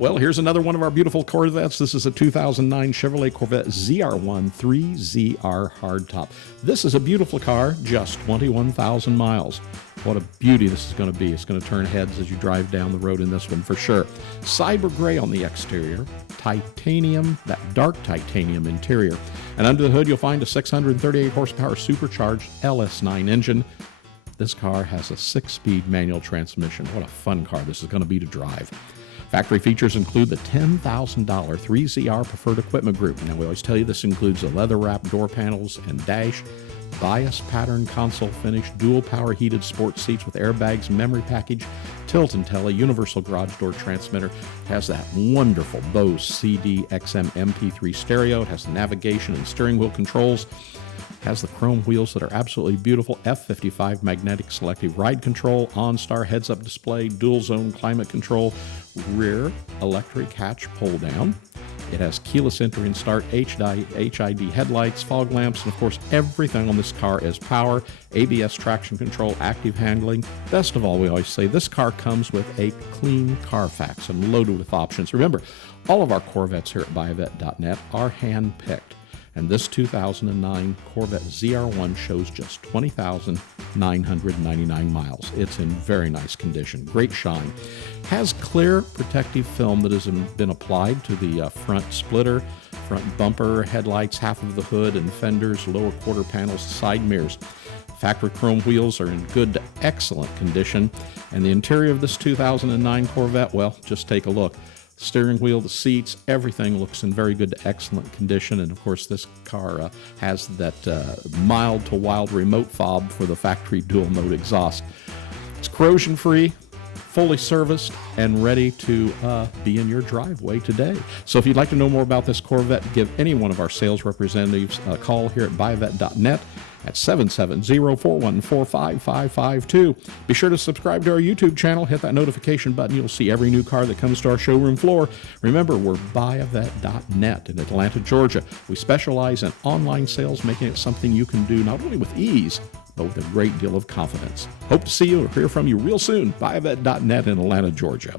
Well, here's another one of our beautiful Corvettes. This is a 2009 Chevrolet Corvette ZR1 3ZR hardtop. This is a beautiful car, just 21,000 miles. What a beauty this is going to be. It's going to turn heads as you drive down the road in this one for sure. Cyber gray on the exterior, titanium, that dark titanium interior. And under the hood, you'll find a 638 horsepower supercharged LS9 engine. This car has a 6-speed manual transmission. What a fun car this is going to be to drive. Factory features include the $10,000 3ZR Preferred Equipment Group. Now, we always tell you this includes the leather-wrapped door panels and dash, bias pattern console finish, dual power heated sports seats with airbags, memory package, tilt and tele, universal garage door transmitter. It has that wonderful Bose CD XM MP3 stereo. It has navigation and steering wheel controls. Has the chrome wheels that are absolutely beautiful, F55 magnetic selective ride control, OnStar heads-up display, dual zone climate control, rear electric hatch pull down. It has keyless entry and start, HID headlights, fog lamps, and of course everything on this car is power, ABS traction control, active handling. Best of all, we always say this car comes with a clean Carfax and loaded with options. Remember, all of our Corvettes here at buyavette.net are hand-picked. And this 2009 Corvette ZR1 shows just 20,999 miles. It's in very nice condition, great shine. Has clear protective film that has been applied to the front splitter, front bumper, headlights, half of the hood, and fenders, lower quarter panels, side mirrors. Factory chrome wheels are in good to excellent condition. And the interior of this 2009 Corvette, well, just take a look. Steering wheel, the seats, everything looks in very good to excellent condition. And of course, this car has that mild to wild remote fob for the factory dual mode exhaust. It's corrosion free, fully serviced, and ready to be in your driveway today. So if you'd like to know more about this Corvette, give any one of our sales representatives a call here at buyavette.net at 770-414-5552. Be sure to subscribe to our YouTube channel. Hit that notification button. You'll see every new car that comes to our showroom floor. Remember, we're buyavette.net in Atlanta, Georgia. We specialize in online sales, making it something you can do not only with ease, but with a great deal of confidence. Hope to see you or hear from you real soon. Buyavette.net in Atlanta, Georgia.